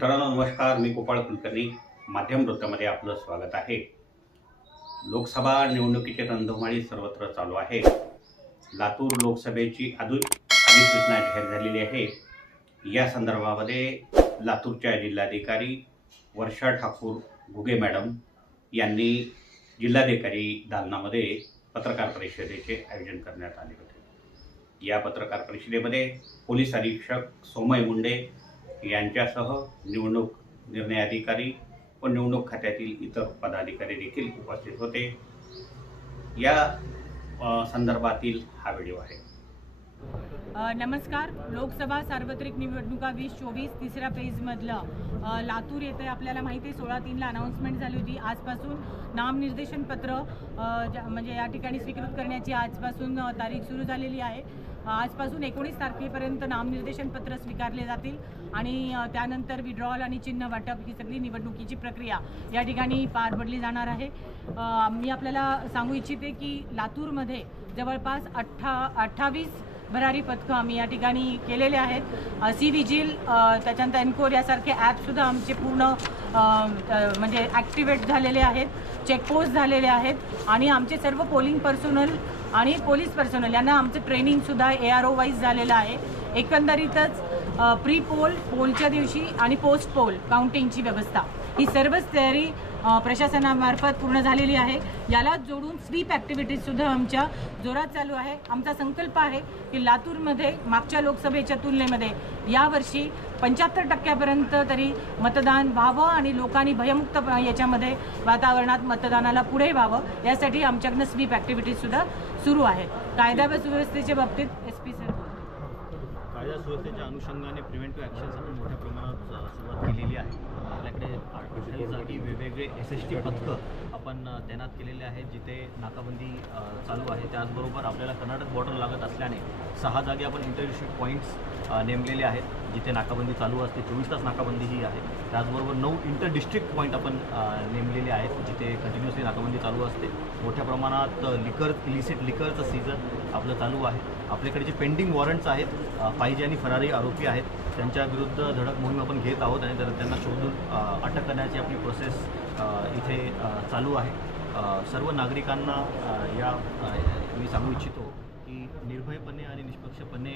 मित्रांनो नमस्कार. मी गोपाळ कुलकर्णी. माध्यम वृत्तामध्ये आपलं स्वागत आहे. लोकसभा निवडणुकीची रंधमाळी सर्वत्र चालू आहे. लातूर लोकसभेची अधू अधिसूचना जाहीर झालेली आहे. या संदर्भामध्ये लातूरच्या जिल्हाधिकारी वर्षा ठाकूर घुगे मॅडम यांनी जिल्हाधिकारी दालनामध्ये पत्रकार परिषदेचे आयोजन करण्यात आले होते. या पत्रकार परिषदेमध्ये पोलीस अधीक्षक सोमय मुंडे यांच्यासह निवडणूक निर्णय अधिकारी व निवडणूक खात्यातील इतर पदाधिकारी देखील उपस्थित होते. या संदर्भातील हा व्हिडिओ आहे. नमस्कार. लोकसभा सार्वत्रिक निवडणुका वीस चोवीस तिसऱ्या फेजमधलं लातूर येथे आपल्याला माहिती आहे सोळा तीनला अनाऊन्समेंट झाली होती. आजपासून नामनिर्देशन पत्र ज्या- म्हणजे या ठिकाणी स्वीकृत करण्याची आजपासून तारीख सुरू झालेली आहे. आजपासून एकोणीस तारखेपर्यंत नामनिर्देशन पत्र स्वीकारले जातील आणि त्यानंतर विड्रॉल आणि चिन्ह वाटप ही सगळी निवडणुकीची प्रक्रिया या ठिकाणी पार पडली जाणार आहे. मी आपल्याला सांगू इच्छिते की लातूरमध्ये जवळपास अठ्ठा अठ्ठावीस भरारी पथकं आम्ही या ठिकाणी केलेले आहेत. सी विजिल त्याच्यानंतर एनकोर यासारखे ॲपसुद्धा आमचे पूर्ण म्हणजे ॲक्टिवेट झालेले आहेत चेकपोस्ट झालेले आहेत आणि आमचे सर्व पोलिंग पर्सनल आणि पोलीस पर्सनल यांना आमचं ट्रेनिंगसुद्धा ए आर ओ वाईज झालेलं आहे. एकंदरीतच प्री पोल पोलच्या दिवशी आणि पोस्ट पोल काउंटिंगची व्यवस्था. ही सर्वच तयारी प्रशासनामार्फत पूर्ण झालेली आहे. याला जोडून स्वीप ॲक्टिव्हिटीजसुद्धा आमच्या जोरात चालू आहे. आमचा संकल्प आहे की लातूरमध्ये मागच्या लोकसभेच्या तुलनेमध्ये यावर्षी पंच्याहत्तर टक्क्यापर्यंत तरी मतदान व्हावं आणि लोकांनी भयमुक्त प- याच्यामध्ये वातावरणात मतदानाला पुढे व्हावं यासाठी आमच्याकडनं स्वीप ॲक्टिव्हिटीजसुद्धा सुरू आहे. कायदा व सुव्यवस्थेच्या बाबतीत कायदा सुव्यवस्थेच्या अनुषंगाने प्रिव्हेंटिव्ह ॲक्शनसाठी मोठ्या प्रमाणात सुरुवात केलेली आहे. आपल्याकडे अठ्ठेचाळीस जागी वेगवेगळे एस एस टी पथकं आपण तैनात केलेले आहेत जिथे नाकाबंदी चालू आहे. त्याचबरोबर आपल्याला कर्नाटक बॉर्डर लागत असल्याने सहा जागी आपण इंटरव्ह्यूशिप पॉईंट्स नेमलेले आहेत. जिथे नाकाबंदी चालू असते चोवीस तास नाकाबंदी ही आहे. त्याचबरोबर नऊ इंटर डिस्ट्रिक्ट पॉईंट आपण नेमलेले आहेत जिथे कंटिन्युअसली नाकाबंदी चालू असते. मोठ्या प्रमाणात लिकर इलिसिट लिकरचं सीझन आपलं चालू आहे. आपल्याकडे जे पेंडिंग वॉरंट्स आहेत पाहिजे आणि फरारी आरोपी आहेत त्यांच्या विरुद्ध धडक मोहीम आपण घेत आहोत आणि तर त्यांना शोधून अटक करण्याची आपली प्रोसेस इथे चालू आहे. सर्व नागरिकांना या मी सांगू इच्छितो की निर्भयपणे आणि निष्पक्षपणे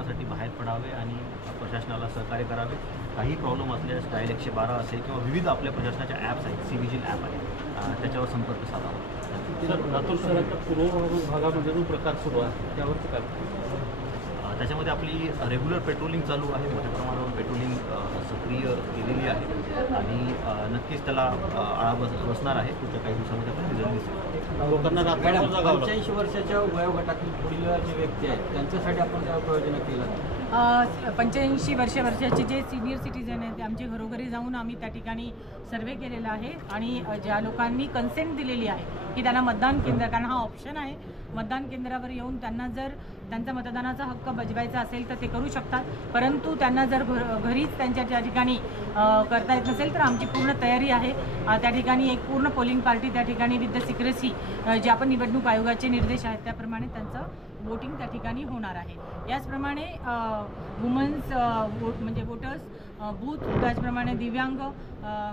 मतदानासाठी बाहेर पडावे आणि प्रशासनाला सहकार्य करावे. काही प्रॉब्लेम असल्यास डायल एकशे बारा असेल किंवा विविध आपल्या प्रशासनाच्या ॲप्स आहेत. सी विजिल ॲप आहे त्याच्यावर संपर्क साधावा. सर लातूर शहराच्या पूर्व भागामध्ये जो प्रकार सुरू आहे त्यावरती काय? त्याच्यामध्ये आपली रेग्युलर पेट्रोलिंग चालू आहे. मोठ्या प्रमाणावर पेट्रोलिंग सक्रिय केलेली आहे. आणि नक्कीच त्याला आळा बस बसणार आहे. पुढच्या काही दिवसामध्ये आपण लोकांना रात्रभर मॅडम. पंच्याऐंशी वर्षाच्या वयोगटातील पुढील जे व्यक्ती आहेत त्यांच्यासाठी आपण काय उपाययोजना केलं पंच्याऐंशी वर्ष वर्षाचे जे सिनियर सिटीजन आहेत ते आमचे घरोघरी जाऊन आम्ही त्या ठिकाणी सर्वे केलेला आहे आणि ज्या लोकांनी कन्सेंट दिलेली आहे की त्यांना मतदान केंद्र कारण हा ऑप्शन आहे मतदान केंद्रावर येऊन त्यांना जर त्यांचा मतदानाचा हक्क बजवायचा असेल तर ते करू शकतात. परंतु त्यांना जर घर घरीच त्यांच्या त्या ठिकाणी करता येत नसेल तर आमची पूर्ण तयारी आहे. त्या ठिकाणी एक पूर्ण पोलिंग पार्टी त्या ठिकाणी विथ द सिक्रेसी जे आपण निवडणूक आयोगाचे निर्देश आहेत त्याप्रमाणे त्यांचं वोटिंग त्या ठिकाणी होणार आहे. याचप्रमाणे वुमन्स वोट म्हणजे वोटर्स बूथ त्याचप्रमाणे दिव्यांग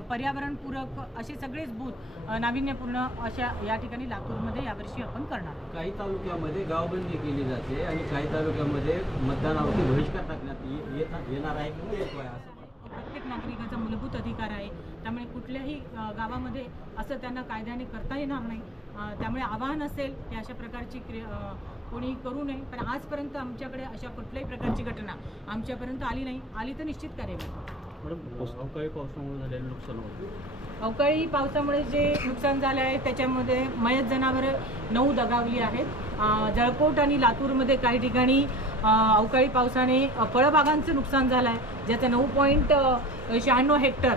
पर्यावरणपूरक असे सगळेच बूथ नाविन्यपूर्ण अशा या ठिकाणी लातूरमध्ये यावर्षी आपण करणार काही तालुक्यामध्ये गावबंदी केली जाते आणि काही तालुक्यामध्ये मतदानावरती बहिष्कार टाकण्यात ये- येणार आहे प्रत्येक नागरिकाचा मूलभूत अधिकार आहे. त्यामुळे कुठल्याही गावामध्ये असं त्यांना कायद्याने करता येणार नाही. त्यामुळे आवाहन असेल की अशा प्रकारची क्रि कोणी करू नये. पण आजपर्यंत आमच्याकडे अशा कुठल्याही प्रकारची घटना आमच्यापर्यंत आली नाही. आली तर निश्चित कार्यवाही. अवकाळी पावसामुळे झालेलं नुकसान होतं. अवकाळी पावसामुळे जे नुकसान झाले आहे त्याच्यामध्ये मयत जनावरं नऊ दगावली आहेत. जळकोट आणि लातूरमध्ये काही ठिकाणी अवकाळी पावसाने फळबागांचं नुकसान झालं आहे ज्याचं नऊ पॉईंट शहाण्णव हेक्टर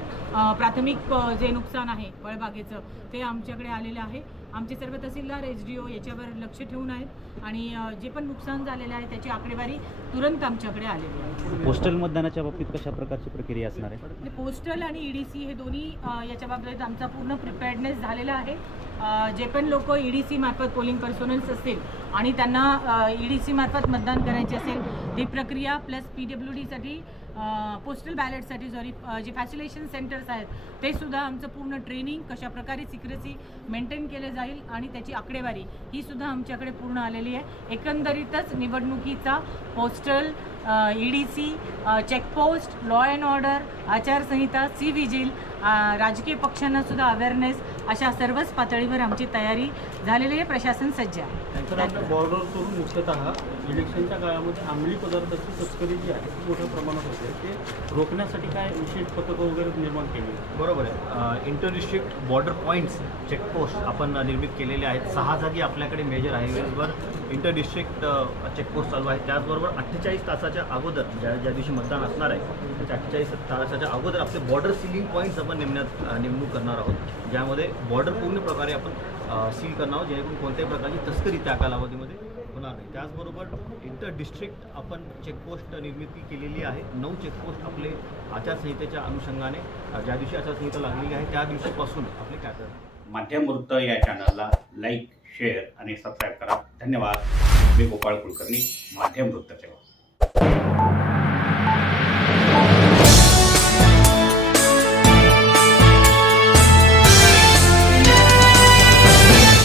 प्राथमिक जे नुकसान आहे फळबागेचं ते आमच्याकडे आलेलं आहे. आमचे सर्व तहसीलदार एच डी ओ याच्यावर लक्ष ठेवून आहेत आणि जे पण नुकसान झालेलं आहे त्याची आकडेवारी तुरंत आमच्याकडे आलेली आहे. पोस्टल मतदानाच्या बाबतीत कशा प्रकारची प्रक्रिया असणार आहे? म्हणजे पोस्टल आणि ई डी सी हे दोन्ही याच्या बाबतीत आमचा पूर्ण प्रिपेअर्डनेस झालेला आहे. जे पण लोक ई डी सी मार्फत पोलिंग पर्सोनल्स असतील आणि त्यांना ई डी सी मार्फत मतदान करायचे असेल. ही प्रक्रिया प्लस पी डब्ल्यू डीसाठी पोस्टल बॅलेटसाठी सॉरी जे फॅसिलेशन सेंटर्स आहेत ते सुद्धा आमचं पूर्ण ट्रेनिंग कशाप्रकारे सिक्रेसी मेंटेन केले जाईल आणि त्याची आकडेवारी ही सुद्धा आमच्याकडे पूर्ण आलेली आहे. एकंदरीतच निवडणुकीचा postal E D C checkpost law and order आचारसंहिता सी विजिल राजकीय पक्षांनासुद्धा अवेअरनेस अशा सर्वच पातळीवर आमची तयारी झालेली आहे. प्रशासन सज्ज आहे. बॉर्डर सोडून मुख्यतः इलेक्शनच्या काळामध्ये अंमली पदार्थाची तस्करी जी आहे ती मोठ्या प्रमाणात होते. ते रोखण्यासाठी काय विशेष पथकं वगैरे निर्माण केली? बरोबर आहे. Inter district border points checkpost आपण निर्मित केलेले आहेत. सहा जागी आपल्याकडे मेजर हायवेजवर इंटर डिस्ट्रिक्ट चेकपोस्ट चालू आहे. त्याचबरोबर अठ्ठेचाळीस तासाच्या अगोदर ज्या ज्या दिवशी मतदान असणार आहे त्याच्या अठ्ठेचाळीस तासाच्या अगोदर आपले बॉर्डर सिलिंग पॉईंट्स आपण नेमण्यात नेमणूक करणार आहोत. ज्यामध्ये बॉर्डर पूर्ण प्रकारे आपण सील करणार आहोत जेणेकरून कोणत्याही प्रकारची तस्करी त्या कालावधीमध्ये होणार नाही. त्याचबरोबर इंटर डिस्ट्रिक्ट आपण चेकपोस्ट निर्मिती केलेली आहे. नऊ चेकपोस्ट आपले आचारसंहितेच्या अनुषंगाने ज्या दिवशी आचारसंहिता लागलेली आहे त्या दिवशीपासून आपले काय माध्यम वृत्त या चॅनलला लाईक शेअर आणि सबस्क्राईब करा. धन्यवाद. मी गोपाळ कुलकर्णी माध्यम वृत्त सेवा.